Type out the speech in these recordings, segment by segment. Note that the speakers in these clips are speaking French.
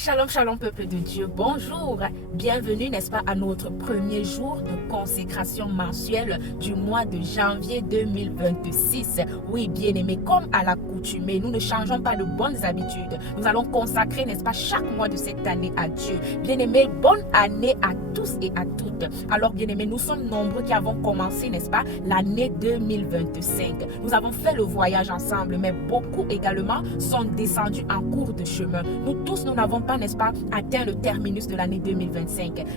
Shalom, shalom, peuple de Dieu. Bonjour. Bienvenue, n'est-ce pas, à notre premier jour de consécration mensuelle du mois de janvier 2026. Oui, bien-aimés, comme à l'accoutumée, nous ne changeons pas de bonnes habitudes. Nous allons consacrer, n'est-ce pas, chaque mois de cette année à Dieu. Bien-aimés, bonne année à tous et à toutes. Alors, bien-aimés, nous sommes nombreux qui avons commencé, n'est-ce pas, l'année 2025. Nous avons fait le voyage ensemble, mais beaucoup également sont descendus en cours de chemin. Nous tous, nous n'avons pas, n'est-ce pas, atteint le terminus de l'année 2025.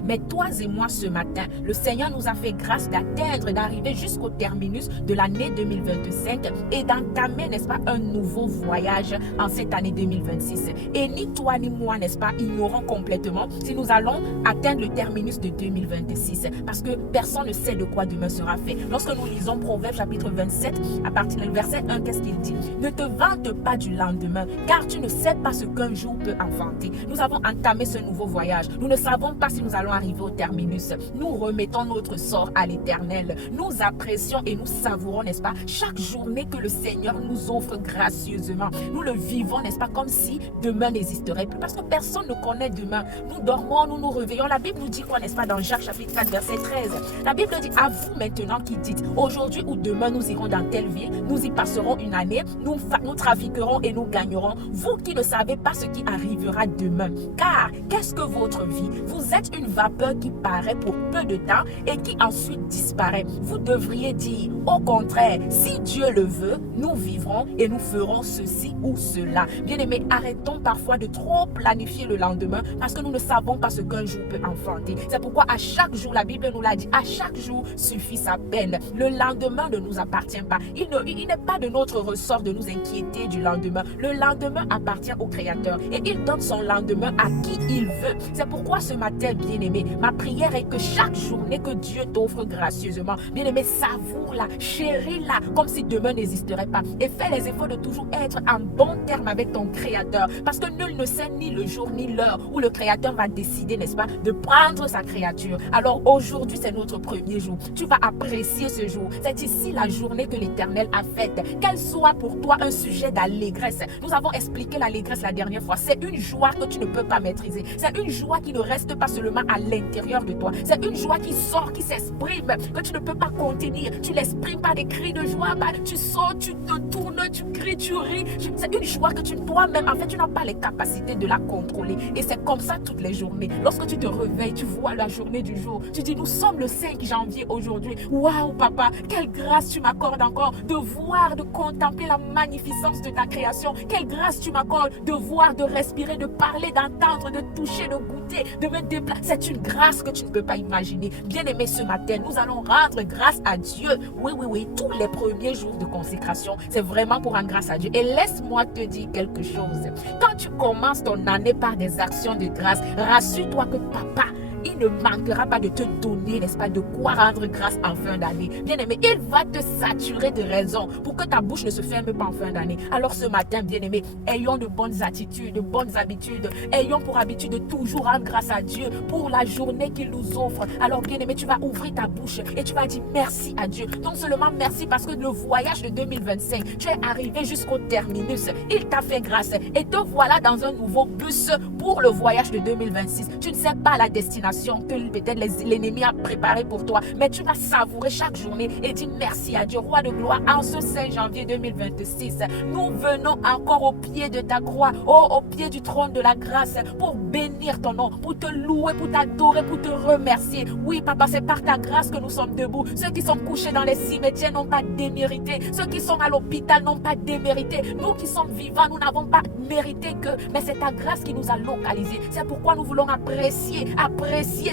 Mais toi et moi, ce matin, le Seigneur nous a fait grâce d'atteindre, d'arriver jusqu'au terminus de l'année 2025 et d'entamer, n'est-ce pas, un nouveau voyage en cette année 2026. Et ni toi ni moi, n'est-ce pas, ignorons complètement si nous allons atteindre le terminus de 2026. Parce que personne ne sait de quoi demain sera fait. Lorsque nous lisons Proverbes chapitre 27, à partir du verset 1, qu'est-ce qu'il dit? Ne te vante pas du lendemain, car tu ne sais pas ce qu'un jour peut enfanter. Nous avons entamé ce nouveau voyage. Nous ne savons pas si nous allons arriver au terminus. Nous remettons notre sort à l'Éternel. Nous apprécions et nous savourons, n'est-ce pas, chaque journée que le Seigneur nous offre gracieusement. Nous le vivons, n'est-ce pas, comme si demain n'existerait plus. Parce que personne ne connaît demain. Nous dormons, nous nous réveillons. La Bible nous dit quoi, n'est-ce pas, dans Jacques chapitre 4, verset 13. La Bible dit, à vous maintenant qui dites, aujourd'hui ou demain nous irons dans telle ville, nous y passerons une année, nous trafiquerons et nous gagnerons. Vous qui ne savez pas ce qui arrivera demain. Car qu'est-ce que votre vie? Vous êtes une vapeur qui paraît pour peu de temps et qui ensuite disparaît. Vous devriez dire, au contraire, si Dieu le veut, nous vivrons et nous ferons ceci ou cela. Bien-aimés, arrêtons parfois de trop planifier le lendemain parce que nous ne savons pas ce qu'un jour peut enfanter. C'est pourquoi à chaque jour, la Bible nous l'a dit, à chaque jour suffit sa peine. Le lendemain ne nous appartient pas. Il n'est pas de notre ressort de nous inquiéter du lendemain. Le lendemain appartient au Créateur et il donne son lendemain à qui il veut. C'est pourquoi ce matin, bien-aimé, ma prière est que chaque journée que Dieu t'offre gracieusement, bien-aimé, savoure-la, chéris-la comme si demain n'existerait pas et fais les efforts de toujours être en bon terme avec ton Créateur parce que nul ne sait ni le jour ni l'heure où le Créateur va décider, n'est-ce pas, de prendre sa créature. Alors aujourd'hui, c'est notre premier jour. Tu vas apprécier ce jour. C'est ici la journée que l'Éternel a faite. Qu'elle soit pour toi un sujet d'allégresse. Nous avons expliqué l'allégresse la dernière fois. C'est une joie que tu ne peux pas maîtriser. C'est une joie qui ne reste pas seulement à l'intérieur de toi. C'est une joie qui sort, qui s'exprime, que tu ne peux pas contenir. Tu l'exprimes par des cris de joie. Tu sautes, tu te tournes, tu cries, tu ris. C'est une joie que toi-même, en fait, tu n'as pas les capacités de la contrôler. Et c'est comme ça toutes les journées. Lorsque tu te réveilles, tu vois la journée du jour. Tu dis, nous sommes le 5 janvier aujourd'hui. Waouh, papa, quelle grâce tu m'accordes encore de voir, de contempler la magnificence de ta création. Quelle grâce tu m'accordes de voir, de respirer, de parler, d'entendre, de toucher, de goûter, de me déplacer. C'est une grâce que tu ne peux pas imaginer. Bien-aimé, ce matin, nous allons rendre grâce à Dieu. Oui, tous les premiers jours de consécration, c'est vraiment pour rendre grâce à Dieu. Et laisse-moi te dire quelque chose. Quand tu commences ton année par des actions de grâce, rassure-toi que papa, il ne manquera pas de te donner, n'est-ce pas, de quoi rendre grâce en fin d'année. Bien-aimé, il va te saturer de raisons pour que ta bouche ne se ferme pas en fin d'année. Alors ce matin, bien-aimé, ayons de bonnes attitudes, de bonnes habitudes. Ayons pour habitude de toujours rendre grâce à Dieu pour la journée qu'il nous offre. Alors bien-aimé, tu vas ouvrir ta bouche et tu vas dire merci à Dieu. Non seulement merci parce que le voyage de 2025, tu es arrivé jusqu'au terminus. Il t'a fait grâce et te voilà dans un nouveau bus pour le voyage de 2026. Tu ne sais pas la destination que peut-être l'ennemi a préparé pour toi, mais tu vas savourer chaque journée et dire merci à Dieu, roi de gloire. En ce 5 janvier 2026, nous venons encore au pied de ta croix, au pied du trône de la grâce pour bénir ton nom, pour te louer, pour t'adorer, pour te remercier. Oui, papa, c'est par ta grâce que nous sommes debout. Ceux qui sont couchés dans les cimetières n'ont pas démérité. Ceux qui sont à l'hôpital n'ont pas démérité. Nous qui sommes vivants, nous n'avons pas mérité que, mais c'est ta grâce qui nous a localisés. C'est pourquoi nous voulons apprécier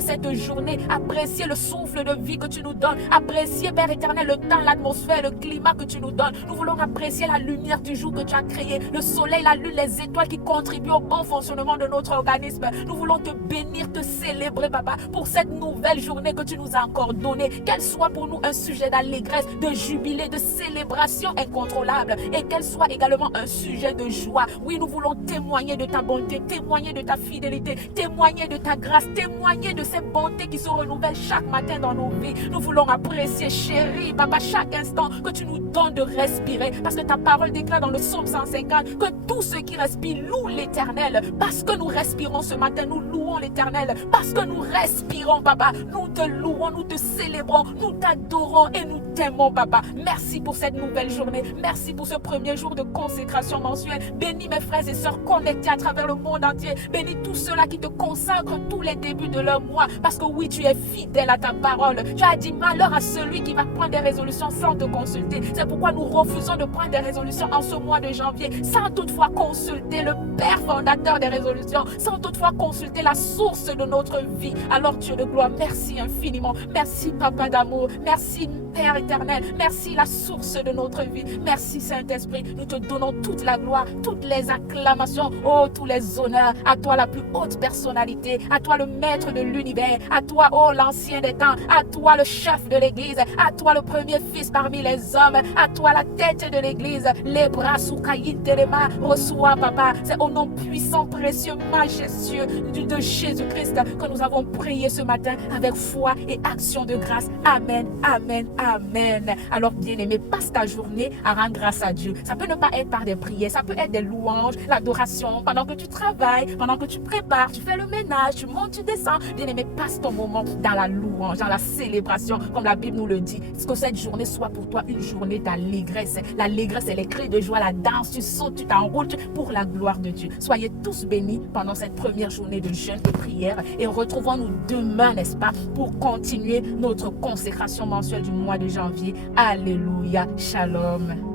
cette journée, apprécier le souffle de vie que tu nous donnes, apprécier, Père éternel, le temps, l'atmosphère, le climat que tu nous donnes. Nous voulons apprécier la lumière du jour que tu as créé, le soleil, la lune, les étoiles qui contribuent au bon fonctionnement de notre organisme. Nous voulons te bénir, te célébrer, papa, pour cette nouvelle journée que tu nous as encore donnée. Qu'elle soit pour nous un sujet d'allégresse, de jubilé, de célébration incontrôlable et qu'elle soit également un sujet de joie. Oui, nous voulons témoigner de ta bonté, témoigner de ta fidélité, témoigner de ta grâce, témoigner témoigner de ces bontés qui se renouvellent chaque matin dans nos vies. Nous voulons apprécier, chérie, papa, chaque instant que tu nous donnes de respirer. Parce que ta parole déclare dans le psaume 150 que tous ceux qui respirent louent l'Éternel. Parce que nous respirons ce matin, nous louons l'Éternel. Parce que nous respirons, papa, nous te louons, nous te célébrons, nous t'adorons et nous t'aimons, papa. Merci pour cette nouvelle journée. Merci pour ce premier jour de consécration mensuelle. Bénis mes frères et sœurs connectés à travers le monde entier. Bénis tous ceux-là qui te consacrent tous les débuts de leur mois. Parce que oui, tu es fidèle à ta parole. Tu as dit malheur à celui qui va prendre des résolutions sans te consulter. C'est pourquoi nous refusons de prendre des résolutions en ce mois de janvier sans toutefois consulter le Père fondateur des résolutions, sans toutefois consulter la source de notre vie. Alors Dieu de gloire, merci infiniment. Merci Papa d'amour. Merci Père éternel. Merci la source de notre vie. Merci Saint-Esprit. Nous te donnons toute la gloire, toutes les acclamations, oh tous les honneurs. À toi la plus haute personnalité, à toi le maître de l'univers, à toi oh l'ancien des temps, à toi le chef de l'église, à toi le premier fils parmi les hommes, à toi la tête de l'église, les bras sous caïd de les mains. Reçois papa, c'est au nom puissant, précieux, majestueux de Jésus-Christ que nous avons prié ce matin avec foi et action de grâce. Amen, amen, amen. Alors bien-aimé, passe ta journée à rendre grâce à Dieu. Ça peut ne pas être par des prières, ça peut être des louanges, l'adoration, pendant que tu travailles, pendant que tu prépares, tu fais le ménage, tu montes, tu descends. Bien-aimé, passe ton moment dans la louange, dans la célébration, comme la Bible nous le dit. Que cette journée soit pour toi une journée d'allégresse. L'allégresse, c'est les cris de joie, la danse, tu sautes, tu t'enroules pour la gloire de Dieu. Soyez tous bénis pendant cette première journée de jeûne et prière et retrouvons-nous demain, n'est-ce pas, pour continuer notre consécration mensuelle du mois de janvier. Alléluia, shalom.